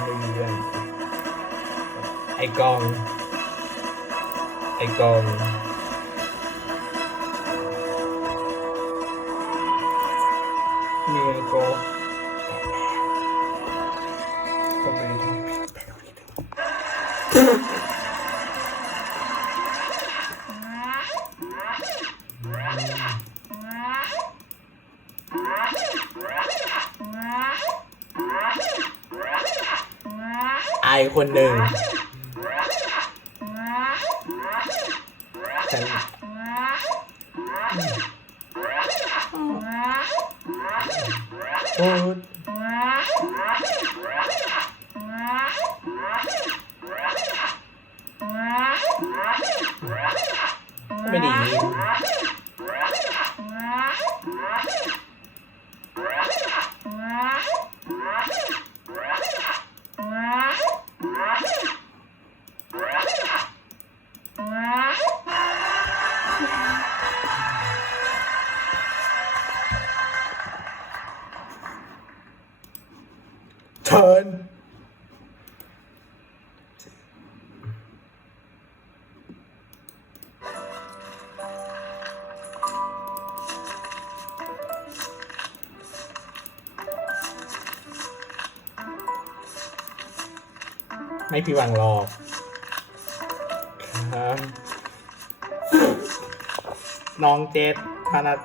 ำไม่มีเรื่อง ไอกองไอกองมีไอโกก็ไม่รู้ไอคนหนึ่งฉันพูดไม่ด้ ไม่พี่หวังหรอกครับน้องเจษธนัท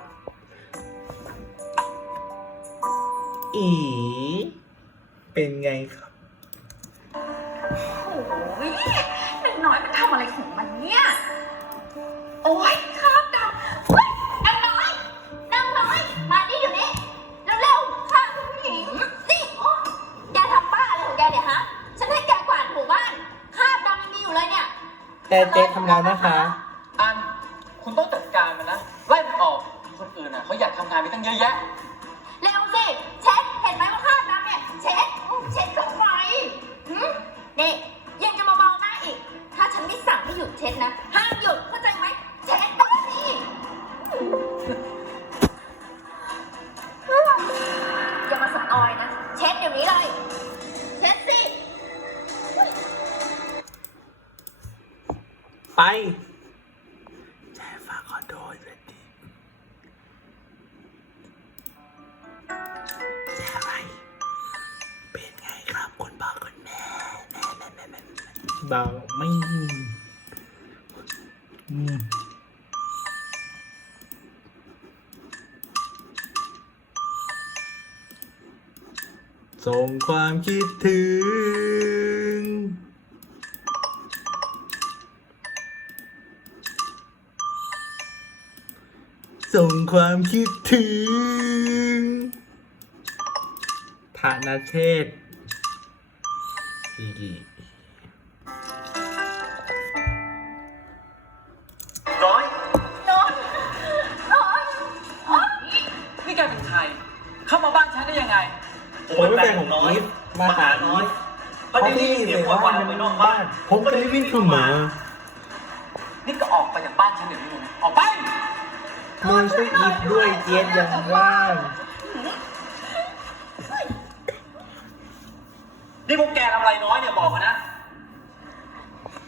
อีเป็นไงครับ โอ้ยเด็กน้อยมันทำอะไรของมันเนี่ย แต่เจ๊ทำแล้วนะคะ อัน คุณต้องจัดการมันนะ ไล่มันออกมีคนอื่นอะเขาอยากทำงานไปตั้งเยอะแยะ ไปแจ้ฝากขอโทษเลยดิแจ้ไรเป็นไงครับคุณพ่อคุณแม่แม่แม่แม่แม่เบาไม่อืมส่งความคิดถึง ส่งความคิดถึงธนเชษฐ์อีกีน้อยนอนนอนอ๋อนี่นี่แกเป็นใคร เข้ามาบ้านฉันได้ยังไงผมเป็นแฟนของน้อยมาหาน้อยเพราะที่เสียงว่ามันไปนอกบ้าน ผมก็เลยวิ่งเข้ามา นี่ก็ออกไปจากบ้านฉันเดี๋ยวนี้เลยนะออกไป มึงช่วยอีกด้วยเจี๊ยบยังว่างนี่พวกแกทำอะไรน้อยเนี่ยบอกมานะ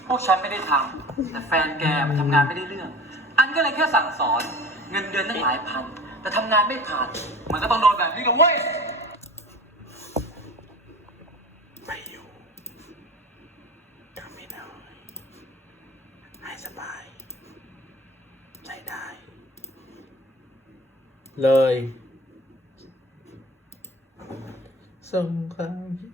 พวกฉันไม่ได้ทำแต่แฟนแกมันทำงานไม่ได้เรื่อง อันก็เลยแค่สั่งสอน เงินเดือนตั้งหลายพัน แต่ทำงานไม่ผ่าน มันก็ต้องโดนแบบนี้กันเว้ยไปอยู่กับไม่น้อยให้สบายใจได้ เลยส่งความคิด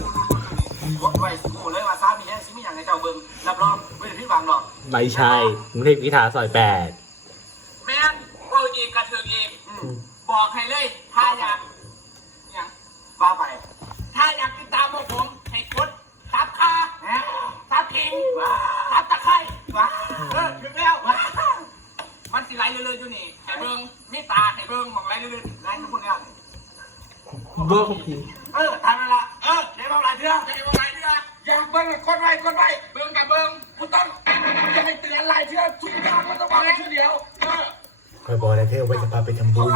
กดไว้กูเลยว่าซ้ามีแค่ซิมีอย่างในเจ้าเบิ่งรับรองไม่ได้พิดหวังหรอกไม่ใช่กรุงเทพกีฬาซอยแปดแม่นเปิดอีกกระเทืองอีกบอกให้เลย ถ้าอยากเนี่ยว่าไปถ้าอยากติดตามพวกผมให้กดซับคาซับคิงซับตะไคร้เออถึงแล้วมันสิไหลเรื่อยๆอยู่นี่ให้เบิ่งมีตาให้เบิ่งมองไหลเรื่อยๆไหลทุกคนแล้ว เบอร์ของพี่เออทำนั่นละ เออได้บ้างหลายเดือนได้บ้างหลายเดือนอยากเบิ่งคนไว้คนไว้เบิ่งกับเบิ่งกูต้องจะให้เตือนหลายเดือนทุกอย่างมันต้องมาเชื่อเดียวเออคอยบอกแล้วเธอไว้จะพาไปทำบุญ